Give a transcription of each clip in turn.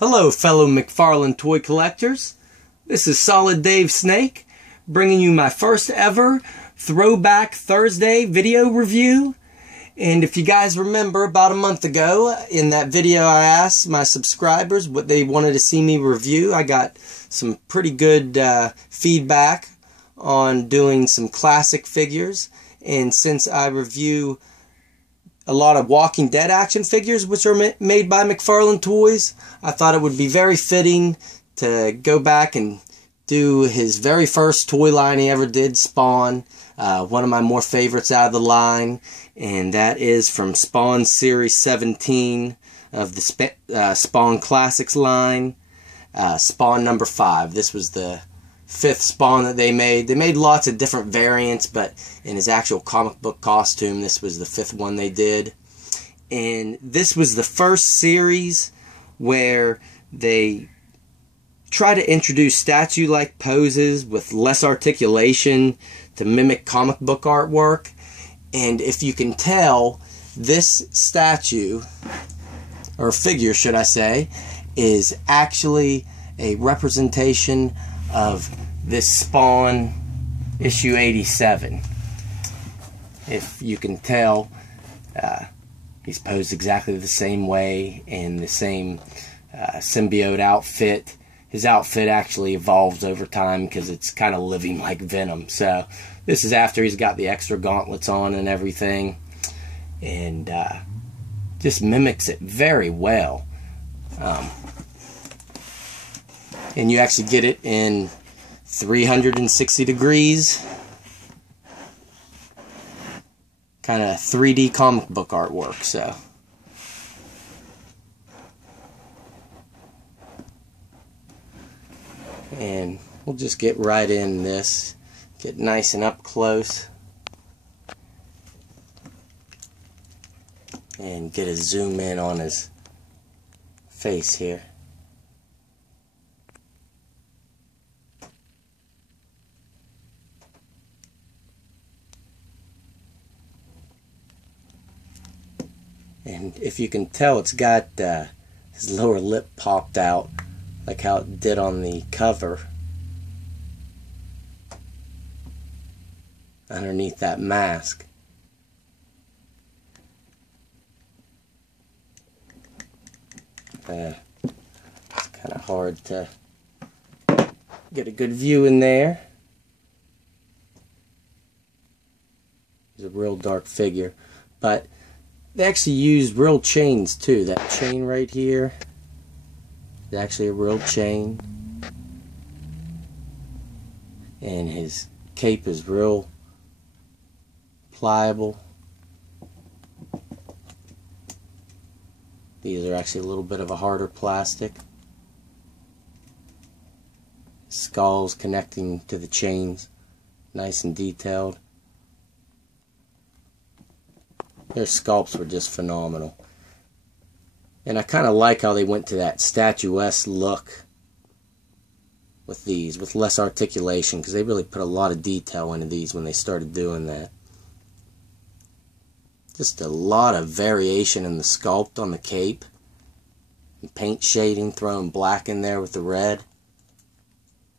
Hello fellow Mcfarlane toy collectors, this is Solid Dave Snake bringing you my first ever Throwback Thursday video review. And if you guys remember, about a month ago in that video I asked my subscribers what they wanted to see me review. I got some pretty good feedback on doing some classic figures, and since I review a lot of Walking Dead action figures which are made by Mcfarlane Toys, I thought it would be very fitting to go back and do his very first toy line he ever did, Spawn. One of my more favorites out of the line, and that is from Spawn Series 17 of the Spawn Classics line, Spawn number 5. This was the 5th Spawn that they made. They made lots of different variants, but in his actual comic book costume, this was the 5th one they did. And this was the first series where they try to introduce statue-like poses with less articulation to mimic comic book artwork. And if you can tell, this statue, or figure should I say, is actually a representation of this Spawn issue 87. If you can tell, he's posed exactly the same way in the same symbiote outfit. His outfit actually evolves over time because it's kind of living like Venom. So this is after he's got the extra gauntlets on and everything, and just mimics it very well. And you actually get it in 360 degrees, kind of 3D comic book artwork. So and we'll just get right in this, get nice and up close, and get a zoom in on his face here. And if you can tell, it's got his lower lip popped out like how it did on the cover underneath that mask. It's kind of hard to get a good view in there. He's a real dark figure, but they actually used real chains too. That chain right here is actually a real chain, and his cape is real pliable. These are actually a little bit of a harder plastic. Skulls connecting to the chains, nice and detailed. Their sculpts were just phenomenal. And I kind of like how they went to that statuesque look with these, with less articulation, because they really put a lot of detail into these when they started doing that. Just a lot of variation in the sculpt on the cape. And paint shading, throwing black in there with the red.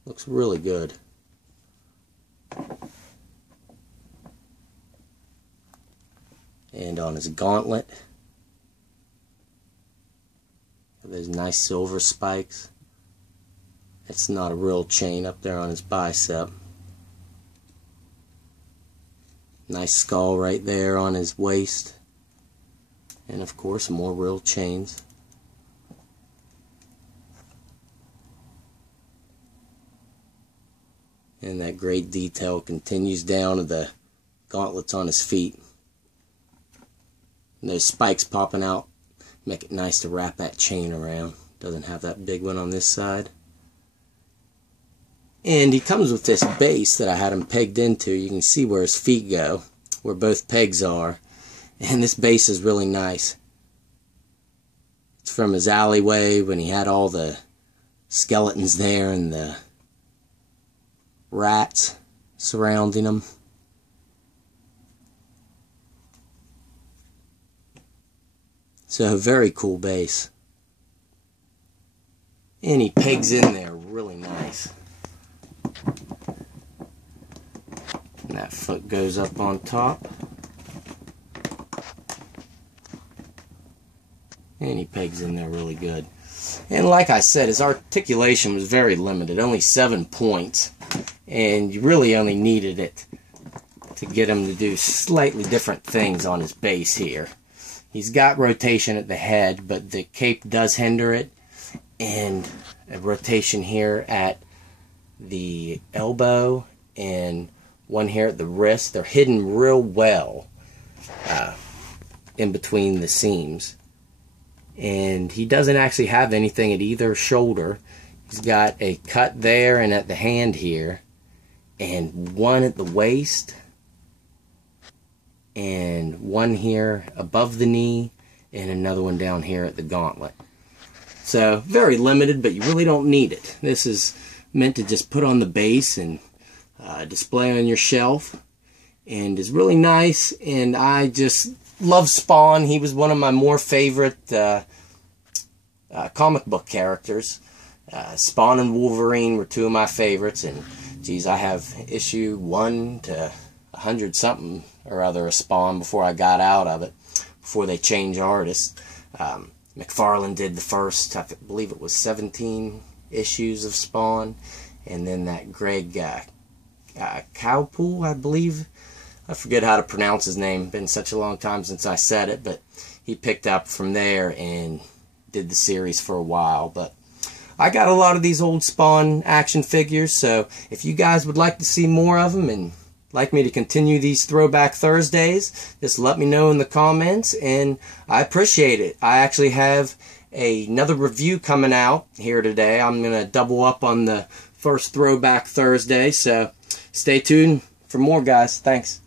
Looks really good. And on his gauntlet, there's nice silver spikes. It's not a real chain up there on his bicep. Nice skull right there on his waist. And of course, more real chains. And that great detail continues down to the gauntlets on his feet. And those spikes popping out make it nice to wrap that chain around. Doesn't have that big one on this side. And he comes with this base that I had him pegged into. You can see where his feet go, where both pegs are. And this base is really nice. It's from his alleyway when he had all the skeletons there and the rats surrounding him. So, very cool base. And he pegs in there really nice. And that foot goes up on top. And he pegs in there really good. And like I said, his articulation was very limited, only 7 points. And you really only needed it to get him to do slightly different things on his base here. He's got rotation at the head, but the cape does hinder it. And a rotation here at the elbow and one here at the wrist. They're hidden real well in between the seams. And he doesn't actually have anything at either shoulder. He's got a cut there and at the hand here, and one at the waist, and one here above the knee, and another one down here at the gauntlet. So very limited, but you really don't need it. This is meant to just put on the base and display on your shelf, and is really nice. And I just love Spawn. He was one of my more favorite comic book characters. Spawn and Wolverine were two of my favorites, and geez, I have issue 1 to 100 something or other of Spawn before I got out of it, before they changed artists. Mcfarlane did the first, I believe it was 17 issues of Spawn, and then that Greg Cowpool, I believe, I forget how to pronounce his name, been such a long time since I said it, but he picked up from there and did the series for a while. But I got a lot of these old Spawn action figures, so if you guys would like to see more of them and like me to continue these Throwback Thursdays, just let me know in the comments, and I appreciate it. I actually have another review coming out here today. I'm going to double up on the first Throwback Thursday, so stay tuned for more, guys. Thanks.